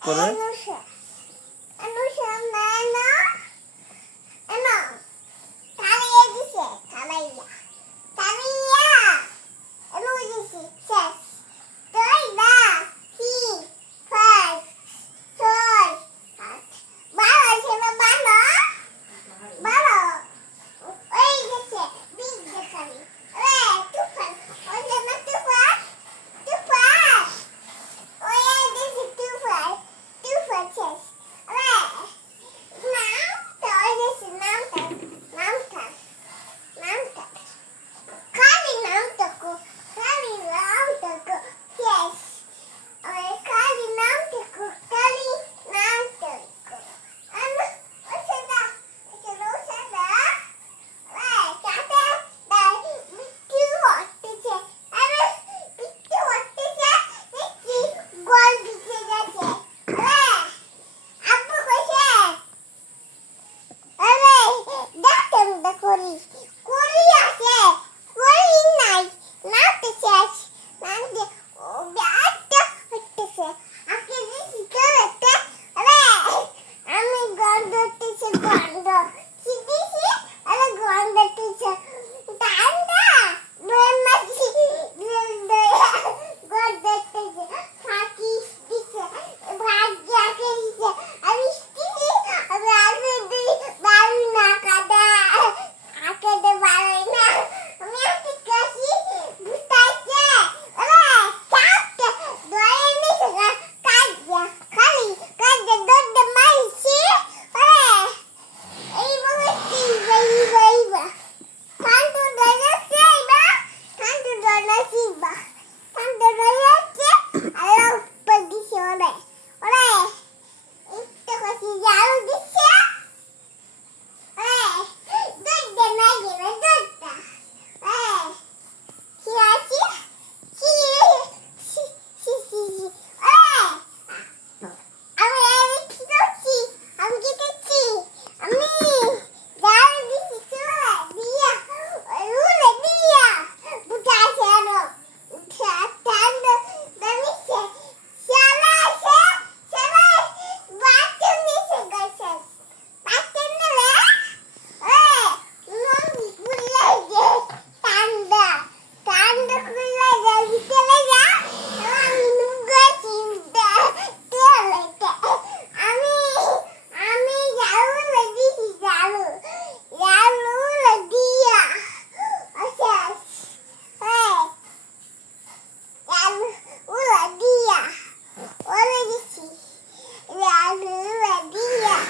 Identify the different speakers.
Speaker 1: これ
Speaker 2: Corre.